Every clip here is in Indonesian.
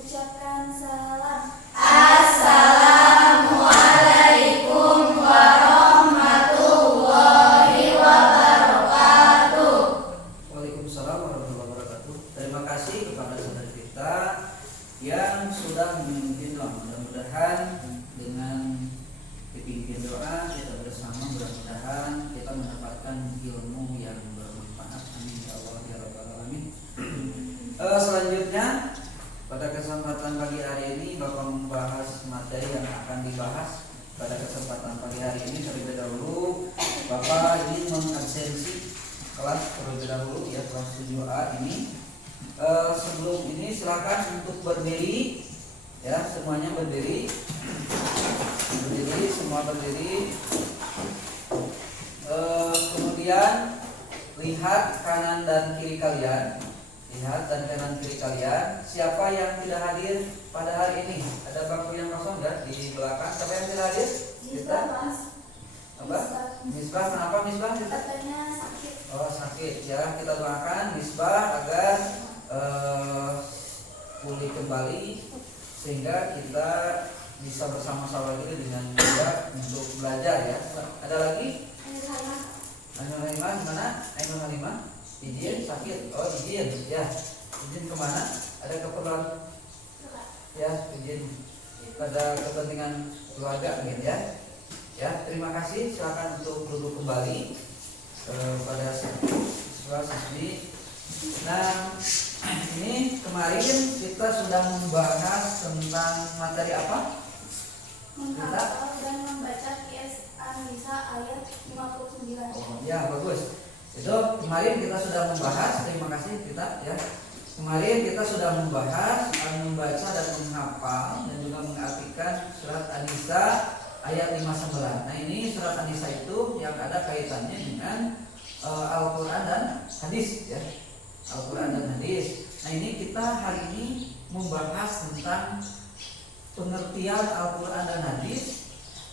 Ucapkan salam. Assalamualaikum warahmatullahi wabarakatuh. Waalaikumsalam warahmatullahi wabarakatuh. Terima kasih kepada saudara kita yang sudah memimpin doa. Mudah-mudahan dengan dipimpin doa kita bersama, mudah-mudahan kita mendapatkan ilmu yang bermanfaat. Amin ya Allah ya rabbal alamin. Selanjutnya pada kesempatan pagi hari ini Bapak membahas materi yang akan dibahas pada kesempatan pagi hari ini. Terlebih dahulu Bapak ingin mengabsensi kelas terlebih dahulu ya, kelas 7A ini. Sebelum ini silakan untuk berdiri ya, semuanya berdiri. Berdiri, semua berdiri. Kemudian lihat kanan dan kiri kalian. Lihat dan kanan kiri kalian. Siapa yang tidak hadir pada hari ini? Ada bangku yang kosong ya di belakang. Siapa yang tidak hadir? Kita? Apa? Misbah. Kenapa Misbah? Katanya sakit. Oh sakit ya. Kita doakan Misbah agar pulih kembali sehingga kita bisa bersama-sama lagi dengan dia untuk belajar ya. Ada lagi? Ainul Halimah gimana? Ainul Halimah? Izin sakit. Oh izin ya. Izin kemana? Ada keperluan? Ya izin pada kepentingan keluarga mungkin ya. Ya terima kasih. Silakan untuk duduk kembali pada siswa-siswi. Nah ini kemarin kita sudah membahas tentang materi apa? Menghafal dan membaca QS An-Nisa ayat 59. Oh ya bagus. Itu kemarin kita sudah membahas. Terima kasih kita ya. Kemarin kita sudah membahas membaca dan menghafal dan juga mengartikan surat An-Nisa ayat 59. Nah ini surat An-Nisa itu yang ada kaitannya dengan Al-Quran dan hadis ya. Al-Quran dan hadis. Nah ini kita hari ini membahas tentang pengertian Al-Quran dan hadis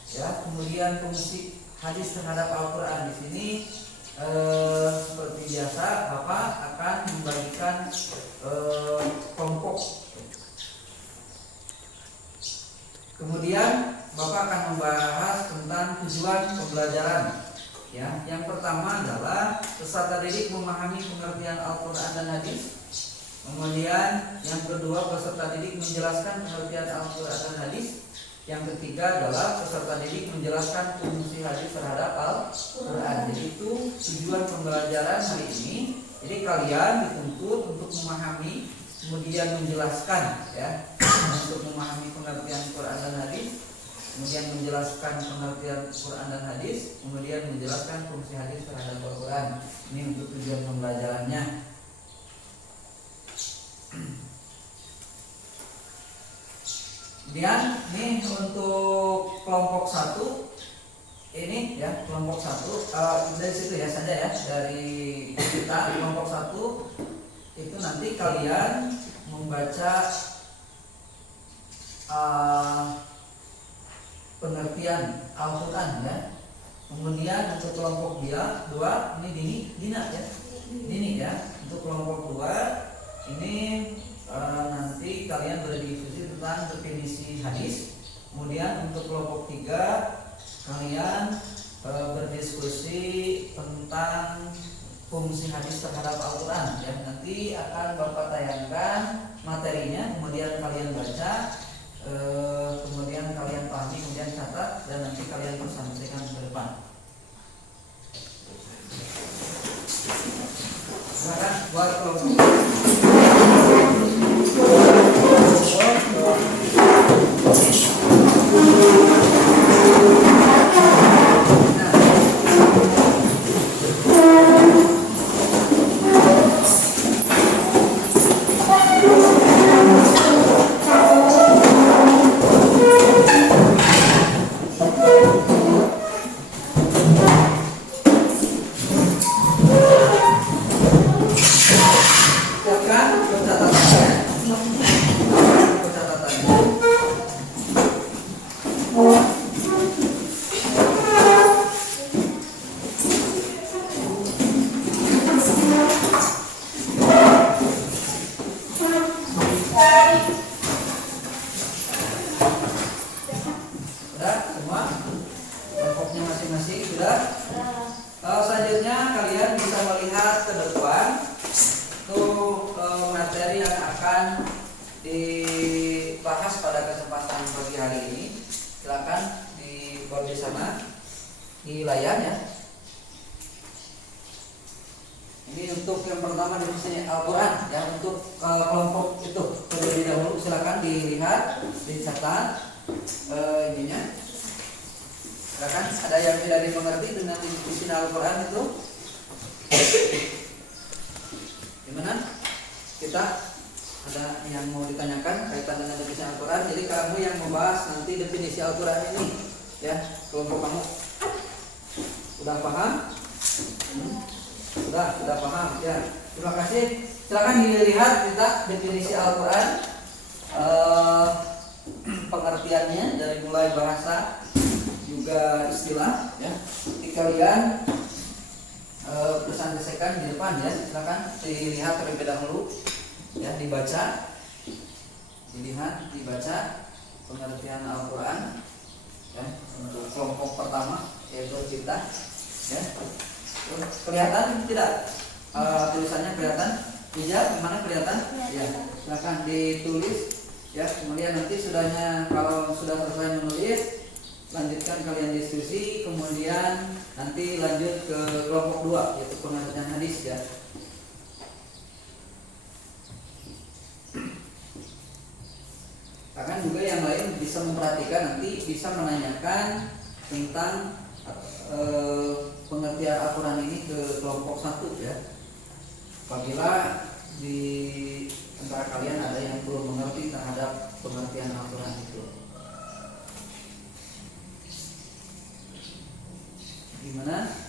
ya, kemudian fungsi hadis terhadap Al-Quran. Di sini seperti biasa Bapak akan membagikan kelompok. Kemudian Bapak akan membahas tentang tujuan pembelajaran. Ya, yang pertama adalah peserta didik memahami pengertian Al-Quran dan hadis. Kemudian yang kedua peserta didik menjelaskan pengertian Al-Quran dan hadis. Yang ketiga adalah peserta didik menjelaskan fungsi hadis terhadap Al-Quran. Jadi itu tujuan pembelajaran hari ini. Jadi kalian dituntut untuk memahami, kemudian menjelaskan ya, untuk memahami pengertian Quran dan hadis, kemudian menjelaskan pengertian Quran dan hadis, kemudian menjelaskan fungsi hadis terhadap Al-Quran. Ini untuk tujuan pembelajarannya. Kemudian ini untuk kelompok 1 ini ya, kelompok 1 dari situ ya saja ya, dari kita kelompok 1 itu nanti kalian membaca pengertian Al-Quran ya. Kemudian untuk kelompok 2 ini Dina ya. Dini ya. Untuk kelompok 2 ini nanti kalian berdiskusi tentang definisi hadis. Kemudian untuk kelompok 3 kalian berdiskusi tentang fungsi hadis terhadap Al-Quran ya. Nanti akan Bapak tayangkan materinya, kemudian kalian baca, kemudian kalian pahami, kemudian catat, dan nanti kalian presentasikan ke depan. Silakan buat kelompok. masing-masing sudah. Sudah. Selanjutnya kalian bisa melihat ke depan tuh materi yang akan dibahas pada kesempatan pagi hari ini. Silakan di board di sana di layar ya. Ini untuk yang pertama di sini Al-Quran ya, untuk kelompok itu terlebih dahulu silakan dilihat, dicatat ininya. Silakan, ada yang tidak dimengerti dengan isi Al-Quran itu gimana? Kita ada yang mau ditanyakan kaitan dengan definisi Al-Quran. Jadi kamu yang membahas nanti definisi Al-Quran ini ya, kelompok kamu sudah paham? Sudah paham ya. Terima kasih. Silakan dilihat kita definisi Al-Quran, pengertiannya dari mulai bahasa juga istilah ya. Jadi kalian pesan-pesan di depan ya. Silakan dilihat terlebih dahulu ya, dibaca, dilihat, dibaca pengertian Al-Quran ya, untuk kelompok pertama yaitu kita ya. Kelihatan tidak tulisannya, kelihatan? Tidak, mana kelihatan? Ya, silakan ditulis ya. Kemudian nanti kalau sudah selesai menulis, lanjutkan kalian diskusi. Kemudian nanti lanjut ke kelompok 2 yaitu pengertian hadis ya. Bahkan juga yang lain bisa memperhatikan, nanti bisa menanyakan tentang pengertian Al-Quran ini ke kelompok 1 ya. Apabila di antara kalian ada yang belum mengerti terhadap pengertian Al-Quran itu, gimana?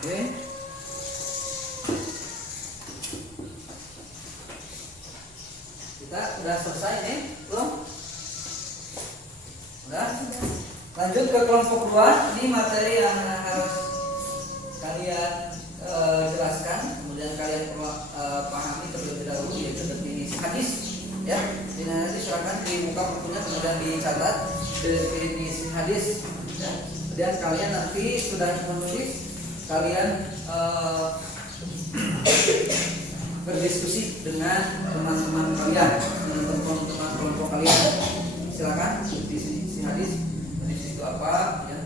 Oke. Kita sudah selesai nih, belum? Sudah? Lanjut ke kelompok 2. Ini materi yang harus kalian jelaskan, kemudian kalian pahami terlebih dahulu, yaitu definisi hadis ya. Jadi nanti silakan dibuka bukunya, kemudian dicatat definisi hadis ya. Kemudian kalian nanti sudah menulis, kalian berdiskusi dengan teman-teman kalian, dengan teman-teman kelompok kalian. Silakan definisi hadis, definisi itu apa ya.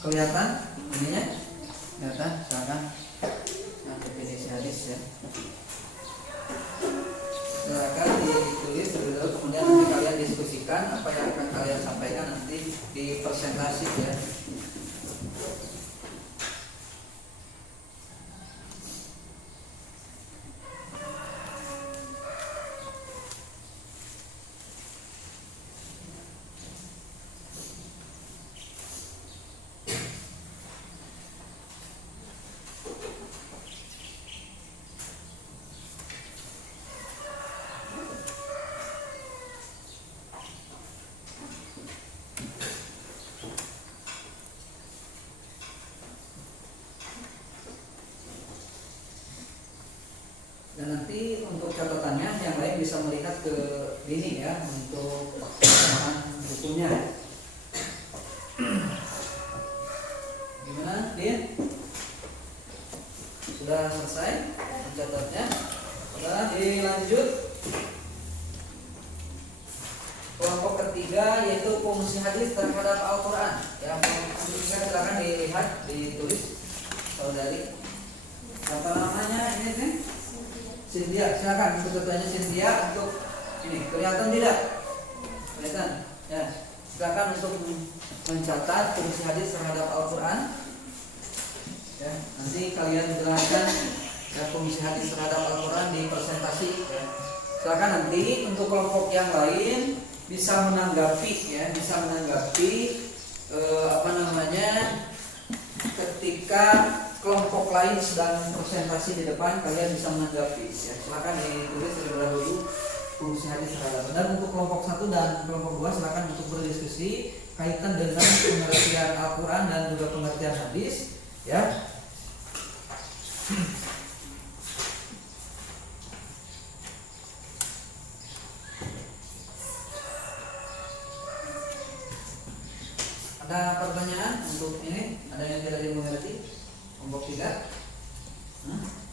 Kelihatan ininya? Kelihatan? Silakan. Nah, definisi hadis ya. Silakan ditulis terlebih dahulu, kemudian nanti kalian diskusikan apa yang akan kalian sampaikan nanti di presentasi ya. Dan nanti untuk catatannya yang lain bisa melihat ke ini ya, untuk bahan bukunya. Gimana, Din? Sudah selesai mencatatnya? Sudah, dilanjut. Kelompok ketiga yaitu fungsi hadis terhadap Al-Quran. Yang ketiga silakan dilihat, ditulis saudari. Apa namanya ini sih? Cynthia, silakan untuk ketuanya Cynthia untuk Ini kelihatan tidak? Kelihatan? Ya. Silakan untuk mencatat fungsi hadis terhadap Al-Quran. Ya, nanti kalian jelaskan ya, fungsi hadis terhadap Al-Quran di presentasi. Ya. Silakan nanti untuk kelompok yang lain bisa menanggapi, ya, bisa menanggapi ketika kelompok lain sedang presentasi di depan, kalian bisa menanggapi. Ya. Silakan ditulis terlebih dahulu fungsi hadis terhadap. Dan untuk kelompok 1 dan kelompok 2 silakan untuk berdiskusi kaitan dengan pengertian Al-Quran dan juga pengertian hadis, ya. Ada pertanyaan untuk ini? Ada yang tidak dimengerti? Kelompok 3?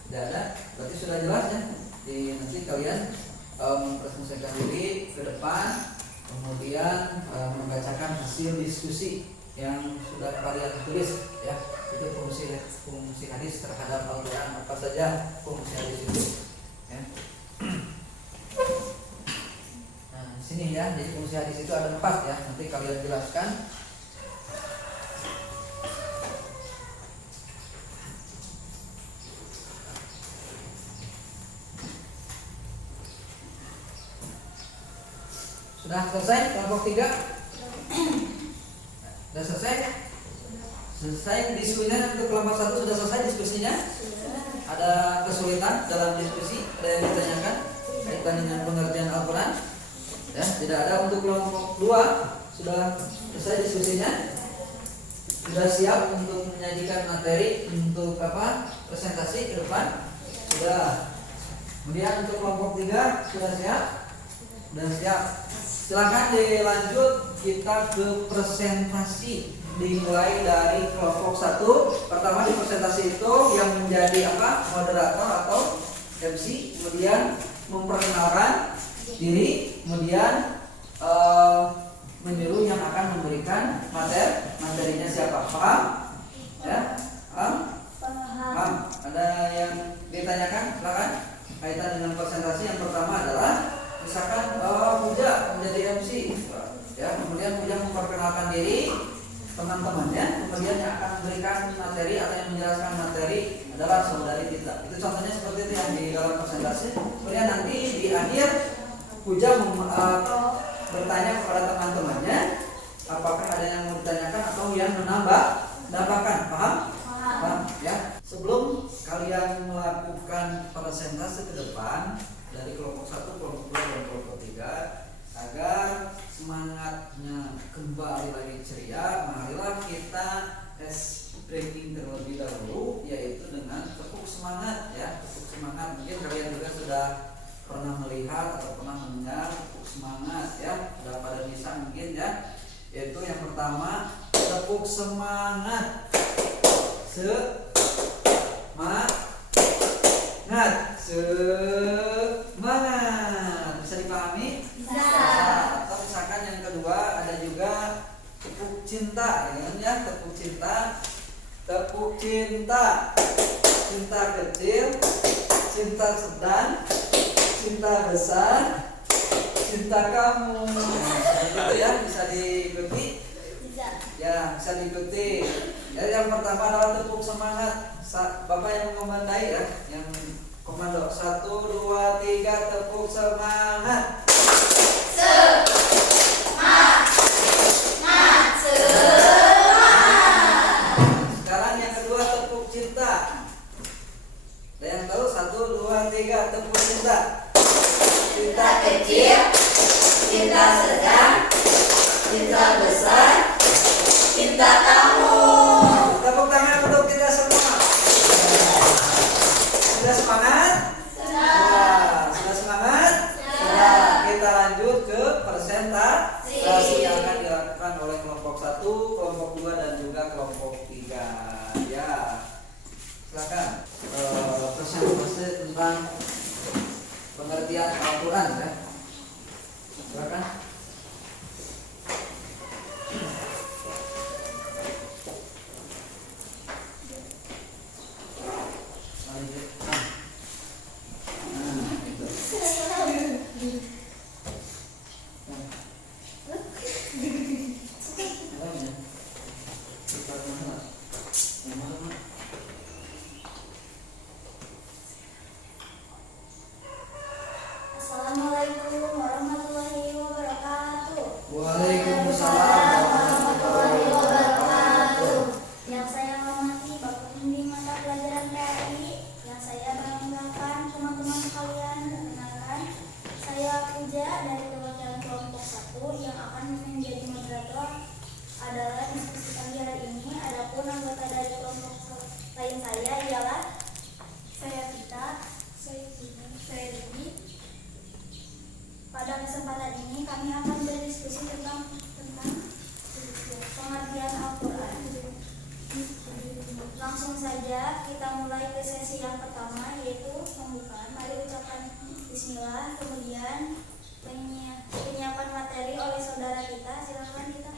Tidak ada. Berarti sudah jelas ya. Nanti kalian mempresentasikan diri ke depan, kemudian membacakan hasil diskusi yang sudah kalian tulis, ya. Itu fungsi hadis terhadap Al-Quran, apa saja fungsi hadis itu, ya. Nah, sini ya, jadi fungsi hadis itu ada 4 ya. Nanti kalian jelaskan. Sudah selesai kelompok 3? Sudah selesai? Selesai diskusinya untuk kelompok 1 sudah selesai diskusinya? Ada kesulitan dalam diskusi? Ada yang ditanyakan kaitan dengan pengertian Al-Quran? Ya, tidak ada. Untuk kelompok 2 sudah selesai diskusinya? Sudah siap untuk menyajikan materi untuk presentasi ke depan? Sudah. Kemudian untuk kelompok 3 sudah siap? Sudah siap. Silakan dilanjut kita ke presentasi, dimulai dari kelompok 1. Pertama di presentasi itu yang menjadi moderator atau MC, kemudian memperkenalkan diri, kemudian menyuruh yang akan memberikan materinya siapa. Paham? Ya? Paham? Ada yang ditanyakan? Silakan. Kaitan dengan presentasi yang pertama adalah misalkan Puja menjadi MC, ya, kemudian Puja memperkenalkan diri teman-temannya, kemudian yang akan memberikan materi atau yang menjelaskan materi adalah saudari kita. Itu contohnya seperti itu yang di dalam presentasi. Kemudian nanti di akhir Puja bertanya kepada teman-temannya apakah ada yang mau ditanyakan atau yang menambahkan. Paham? Paham? Ya. Sebelum kalian melakukan presentasi ke depan dari kelompok 1, kelompok 2, dan kelompok 3, agar semangatnya kembali lagi ceria, marilah kita tes breaking terlebih dahulu, yaitu dengan tepuk semangat, ya. Tepuk semangat. Mungkin kalian juga sudah pernah melihat atau pernah mendengar tepuk semangat, ya. Sudah pada bisa mungkin, ya. Yaitu yang pertama, tepuk semangat. Semangat. Bisa dipahami? Bisa. Atau misalkan yang kedua ada juga tepuk cinta, ya, tepuk cinta. Tepuk cinta. Cinta kecil, cinta sedang, cinta besar, cinta kamu. Begitu ya, bisa diikuti? Bisa. Ya, bisa diikuti. Jadi yang pertama adalah tepuk semangat. Bapak yang mengomandai, ya, yang komando. 1, 2, 3, tepuk semangat. Sekarang yang kedua tepuk cinta. Ada yang tahu? 1, 2, 3, tepuk cinta. Cinta kecil, cinta sedang, cinta besar, cinta kamu. Tepuk tangan untuk kita semua. Sudah semangat? Sudah semangat? Sudah. Kita lanjut ke presentasi yang akan dilakukan oleh kelompok 1, kelompok 2, dan juga kelompok 3. Ya, silakan presentasi tentang pengertian Al-Quran, ya. Silakan. yang akan menjadi moderator adalah diskusi pagi hari ini. Adapun anggota dari kelompok lain saya ialah saya Vita, saya Dewi. Pada kesempatan ini kami akan berdiskusi tentang pengertian Al-Quran. Langsung saja kita mulai ke sesi yang pertama, yaitu pembukaan. Mari ucapkan bismillah, kemudian penyiapan materi oleh saudara kita. Silakan kita.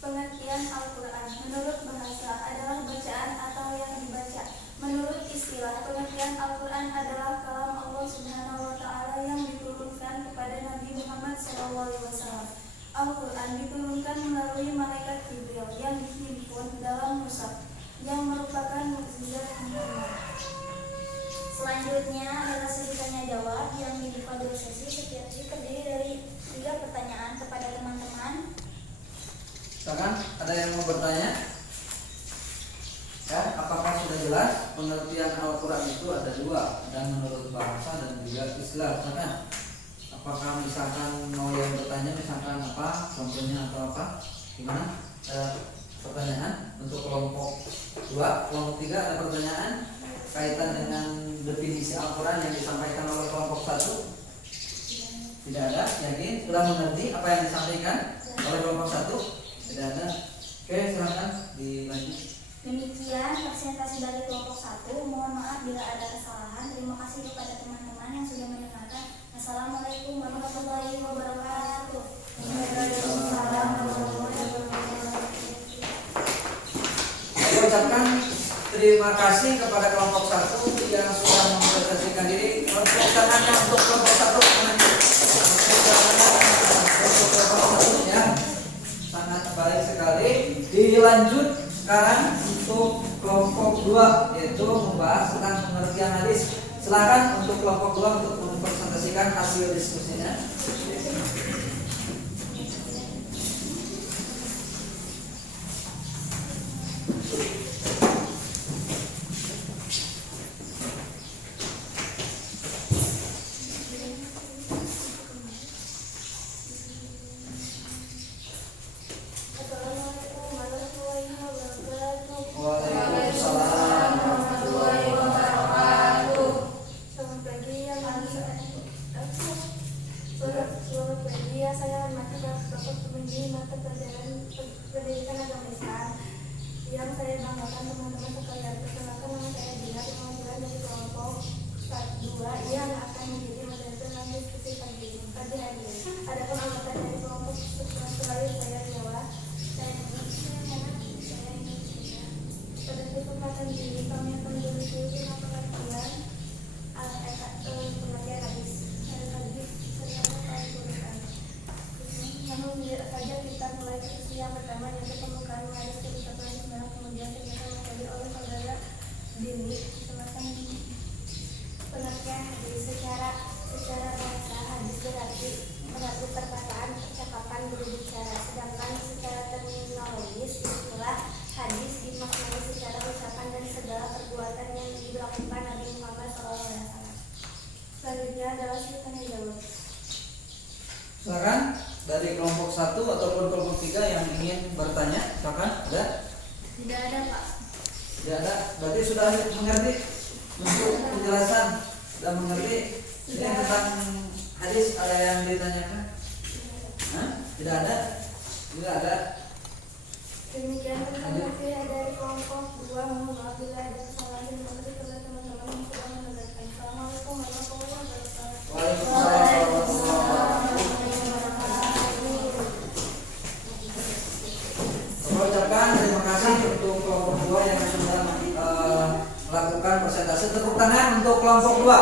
Pengertian Al-Quran menurut bahasa adalah bacaan atau yang dibaca. Menurut istilah, pengertian Al-Quran adalah kalam Allah Subhanahu wa Ta'ala yang diturunkan kepada Nabi Muhammad SAW. Al-Quran diturunkan melalui malaikat Jibril yang dihimpun dalam mushaf, yang merupakan mukjizat Muhammad. Selanjutnya adalah sesi tanya jawab yang dibuka 2 sesi. Setiap sesi terdiri dari 3 pertanyaan kepada teman-teman. Silakan, ada yang mau bertanya? Ya, apakah sudah jelas pengertian Al-Quran itu ada 2, dan menurut bahasa dan juga istilah? Silakan. Apakah misalkan mau yang bertanya, misalkan apa contohnya atau apa? Gimana? Pertanyaan untuk kelompok 2, kelompok 3 ada pertanyaan kaitan dengan definisi Al-Quran yang disampaikan oleh kelompok 1? Tidak ada. Yakin? Sudah mengerti apa yang disampaikan oleh kelompok 1? Tidak ada. Oke, silakan dilanjut. Demikian presentasi dari kelompok 1. Mohon maaf bila ada kesalahan. Terima kasih kepada teman-teman yang sudah mendengarkan. Assalamualaikum warahmatullahi wabarakatuh. Waalaikumsalam warahmatullahi wabarakatuh. Saya ucapkan terima kasih kepada kelompok 1 yang sudah mempresentasikan diri. Untuk tangannya untuk kelompok 1 ya. Sangat baik sekali. Dilanjut sekarang untuk kelompok 2, yaitu membahas tentang pengertian hadis. Silakan untuk kelompok 2 untuk mempresentasikan hasil diskusinya. Waalaikumsalam warahmatullahi wabarakatuh. Selamat pagi ya, saya hormati Bapak Pembimbing mata pelajaran pendidikan agama Islam yang saya banggakan teman-teman sekalian. Perkenalkan, nama saya Dina, pengajaran dari kelompok 2 yang akan menjadi moderator dalam diskusi pagi hari ini. Adapun anggota dari kelompok sekalian saya adalah saya pada kesempatan ini kami akan berdiskusi tentang pengertian hadis. Namun saja kita mulai ke sesi yang pertama, yaitu pembukaan hadis kebijakan Islam, kemudian ternyata materi oleh saudara Dini. Silakan. Pengertian hadis secara bahasa, hadis berarti mengatur perkataan, percakapan, berbicara. Sedangkan secara terminologis, istilah hadis dimaknai secara ucapan dan segala perbuatan yang dilakukan Nabi Muhammad SAW. Selanjutnya adalah sesi tanya jawab. Silakan dari kelompok 1 ataupun kelompok 3 yang ingin bertanya. Silakan. Ada? Tidak ada, Pak. Tidak ada. Berarti sudah mengerti untuk penjelasan. Sudah mengerti. Ini tentang hadis ada yang ditanyakan? Hah? Tidak ada. Tidak ada. Demikian presentasi dari kelompok 2. Mohon maaf bila ada kesalahan. Terima kasih kepada teman-teman yang sudah mendengarkan. Assalamualaikum warahmatullahi wabarakatuh. Waalaikumsalam warahmatullahi wabarakatuh. Saya ucapkan terima kasih untuk kelompok 2 yang sudah melakukan presentasi. Tepuk tangan untuk kelompok 2.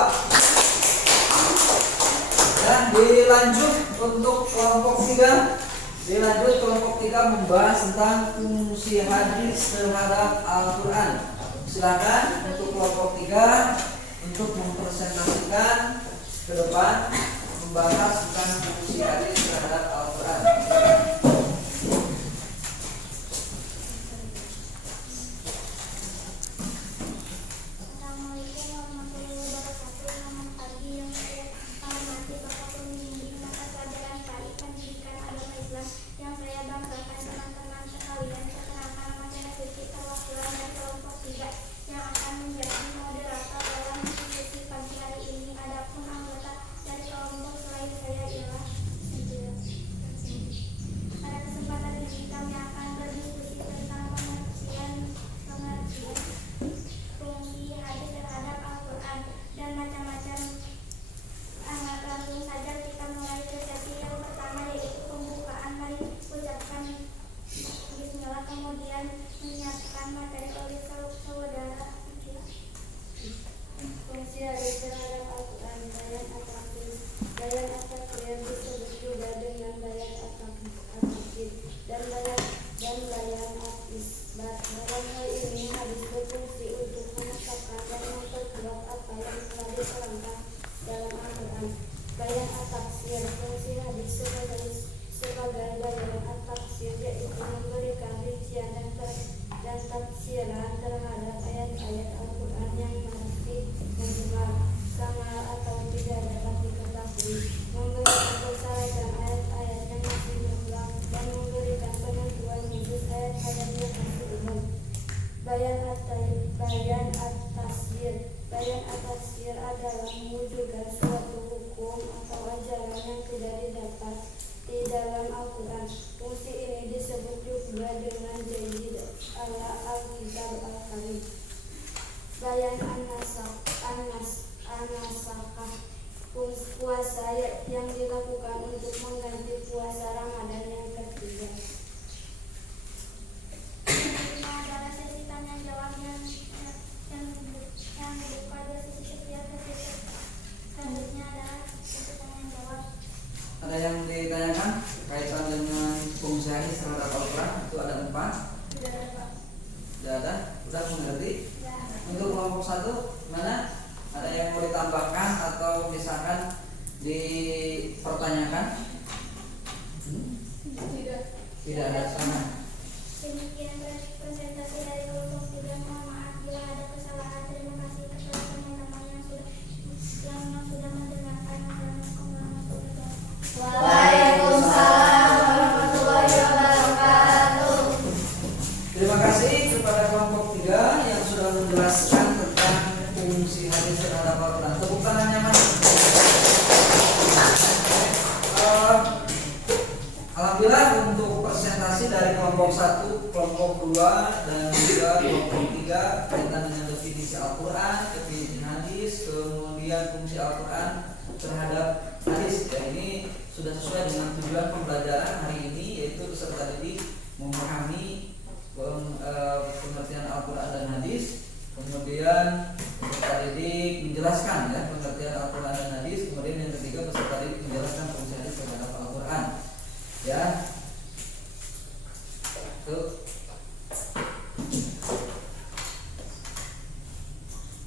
Dan dilanjut untuk kelompok 3. Dilanjut kelompok 3 membahas tentang fungsi hadis terhadap Al-Quran. Silakan untuk kelompok 3 untuk mempresentasikan ke depan membahas tentang fungsi hadis terhadap Al-Quran. Assalamualaikum warahmatullahi wabarakatuh. Selamat pagi yang saya hormati Bapak Pembimbing mata pelajaran pendidikan terdapat di dalam Al-Quran. Fungsi ini disebut juga dengan jayyid ala Al-Kitab Al-Karim. Bayan an-nasakah, puasa yang dilakukan untuk mengganti puasa Ramadan yang ketiga. Ini adalah sesi tanya jawab yang dibuka dari sesi setiap sesi. Selanjutnya adalah sesi tanya jawab. Ada yang ditanyakan kaitan dengan fungsi hadis terhadap Al-Quran? Itu ada 4. Tidak ada, Pak. Tidak ada? Sudah mengerti? Ya. Untuk kelompok 1 mana? Ada yang mau ditambahkan atau misalkan dipertanyakan? Tidak ada sama. Demikian presentasi dari kelompok 3. Mohon maaf bila ada kesalahan. Terima kasih kepada teman-teman yang sudah mendengarkan. Waalaikumsalam warahmatullahi wabarakatuh. Terima kasih kepada kelompok 3 yang sudah menjelaskan tentang fungsi hadis terhadap Al-Quran. Tepuk tangannya mas. Alhamdulillah untuk presentasi dari kelompok 1, kelompok 2 dan juga kelompok 3 kaitan dengan definisi Al-Quran, definisi hadis, kemudian fungsi Al-Quran terhadap hadis. Dan ini sudah sesuai dengan tujuan pembelajaran hari ini, yaitu peserta didik memahami pengertian Al-Quran dan hadis, kemudian peserta didik menjelaskan ya pengertian Al-Quran dan hadis, kemudian yang ketiga peserta didik menjelaskan fungsi hadis terhadap Al-Quran. Ya, tuh.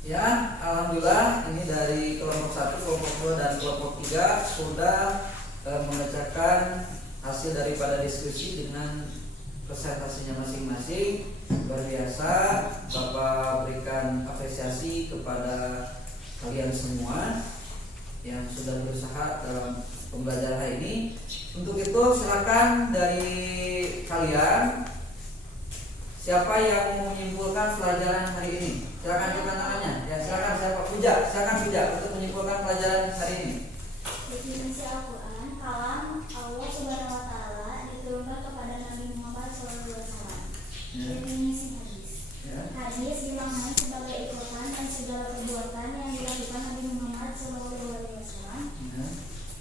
Ya, alhamdulillah ini dari kelompok 1, kelompok 2 dan kelompok 3 sudah mengerjakan hasil daripada diskusi dengan presentasinya masing-masing. Luar biasa, Bapak berikan apresiasi kepada kalian semua yang sudah berusaha dalam pembelajaran hari ini. Untuk itu silakan dari kalian siapa yang mau menyimpulkan pelajaran hari ini. Silakan angkat tangannya. Ya, silakan siapa? Puja, silakan Puja untuk menyimpulkan pelajaran hari ini. Definisi Al-Quran, kalam Allah Subhanahu wa Ta'ala diturunkan kepada Nabi Muhammad SAW. Definisi hadis. Hadis dimaknai sebagai ikutan dan segala perbuatan yang dilakukan Nabi Muhammad SAW.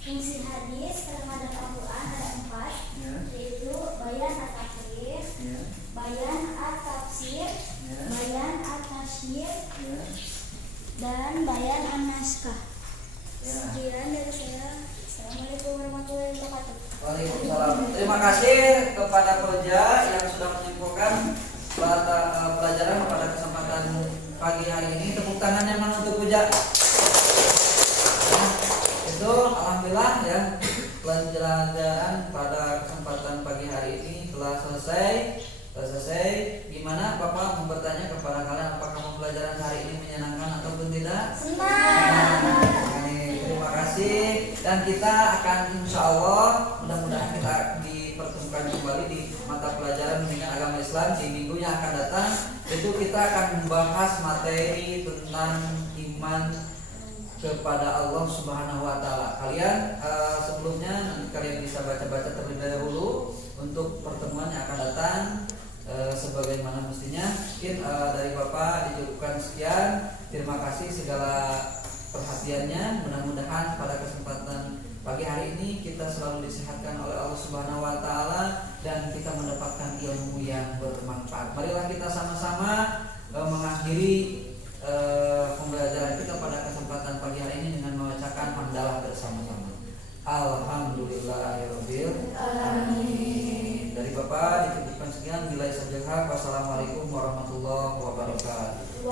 Fungsi hadis terhadap Al-Quran ada 4, yaitu bayan at-tafsir, bayan at-tafsir, bayan at-tafsir, dan bayan an-naskah. Sekian dari saya. Assalamualaikum warahmatullahi wabarakatuh. Waalaikumsalam. Terima kasih kepada Koja yang sudah menyimpulkan pelajaran pada kesempatan pagi hari ini. Tepuk tangannya mana untuk Koja? Itu alhamdulillah ya, pelajaran pada kesempatan pagi hari ini telah selesai. Gimana Bapak mau bertanya kepada kalian, apakah pembelajaran hari ini menyenangkan ataupun tidak? Senang. Terima kasih, dan kita akan insya Allah mudah-mudahan kita dipertemukan kembali di mata pelajaran bimbingan agama Islam di minggu yang akan datang. Itu kita akan membahas materi tentang iman kepada Allah Subhanahu wa Ta'ala. Kalian sebelumnya nanti kalian bisa baca-baca terlebih dahulu untuk pertemuan yang akan datang. Sebagaimana mestinya, mungkin dari Bapak dicukupkan sekian. Terima kasih segala perhatiannya. Mudah-mudahan pada kesempatan pagi hari ini kita selalu disehatkan oleh Allah Subhanahu wa Ta'ala dan kita mendapatkan ilmu yang bermanfaat. Marilah kita sama-sama mengakhiri pembelajaran kita pada kesempatan pagi hari ini dengan membacakan hamdalah bersama-sama. Alhamdulillahirabbil alamin. Dari Bapak dititipkan sekian. Wassalamualaikum warahmatullahi wabarakatuh.